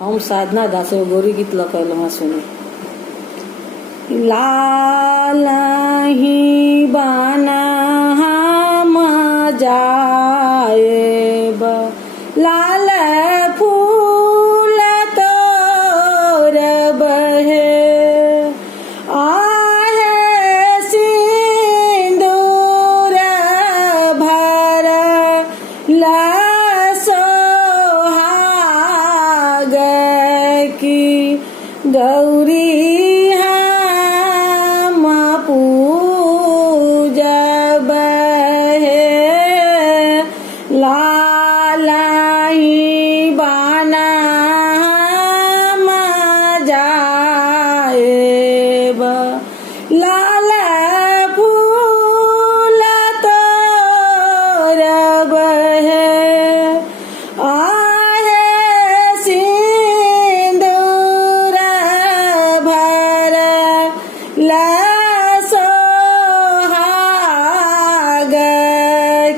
हम साधना दास एगो गौरी गीत लखल वहाँ सुनी। लालही बाना हम जाएब, लाल फूल तोरब हे, आहे सिंदूर भरल सोहाग की गौरी हम पूजब हे। लालही बाना हम जाएब, लाल फूल तोरब हे, आहे सिंदूर भरल सोहाग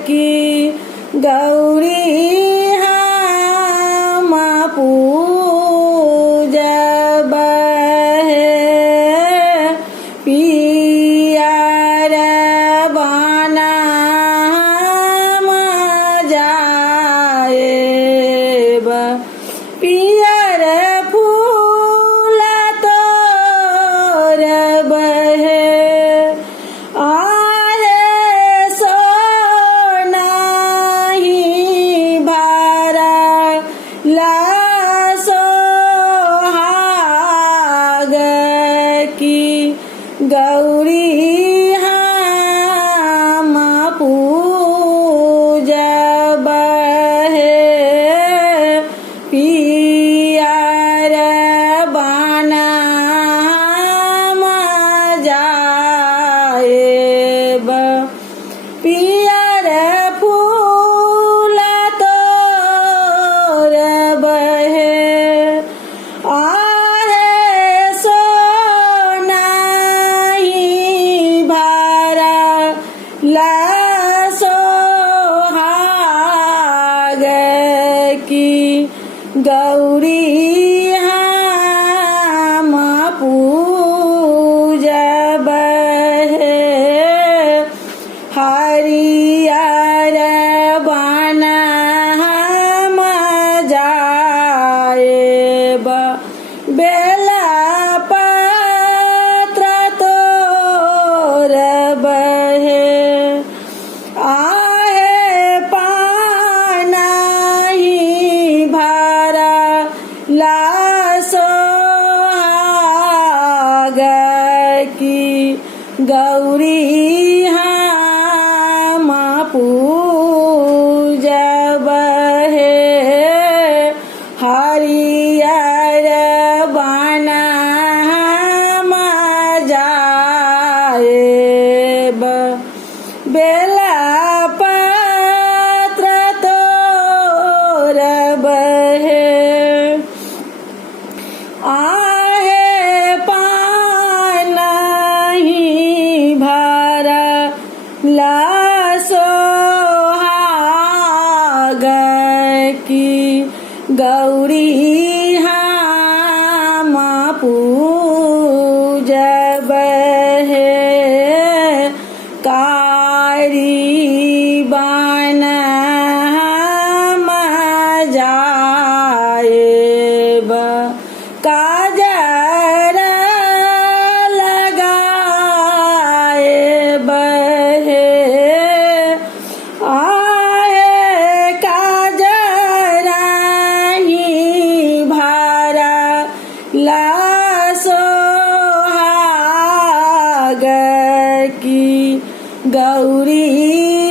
की गौरी हम पूजब हे। पियर बाना हम जाएब, पियर फूल तोरब हे, आहे सोनाही भरल सोहाग की गौरी हम पूजब हे। पियर बाना हम जाएब, पियर फूल तोरब हे, आहे सोनाही भरल सोहाग की गौरी हम पूजब हे। हरियर बाना हम जाएब, बेला पत्र तोरब हे, आहे पानाही भरल सोहाग की गौरी हम पूजब हे। हरियर बाना हम जाएब, बेला पत्र तोरब हे, आहे पानाही भरल सोहाग की गौरी हम पूजब हे। कारी बाना हम जाएब, काजर लगाएब हे, आहे काजराही भरल सोहाग की गौरी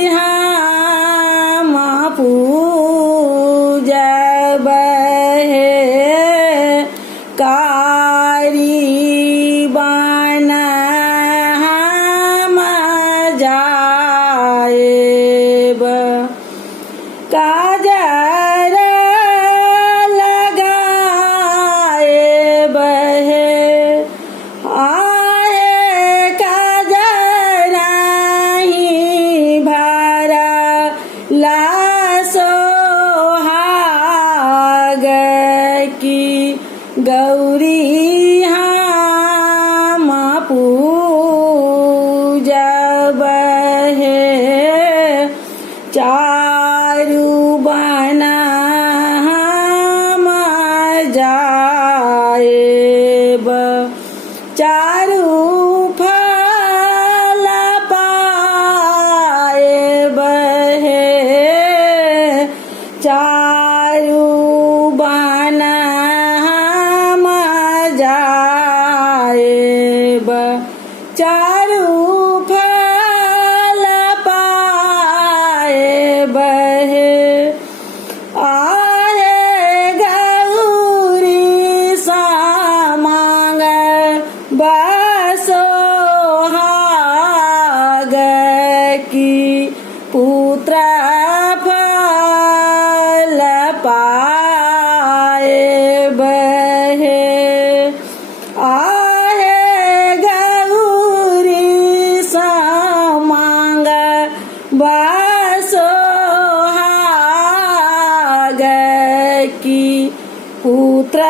हम पूजब हे। का गौरी हम पूजब हे चारु बन हम जाएब चारु फल पाएब हे चारु बन हम जाएब चारु फल पाएब हे आहे गौरी सामांग बसोहाग की पुत्र फल पाएब हे आहे गौरी सामांग बसोहाग की पुत्र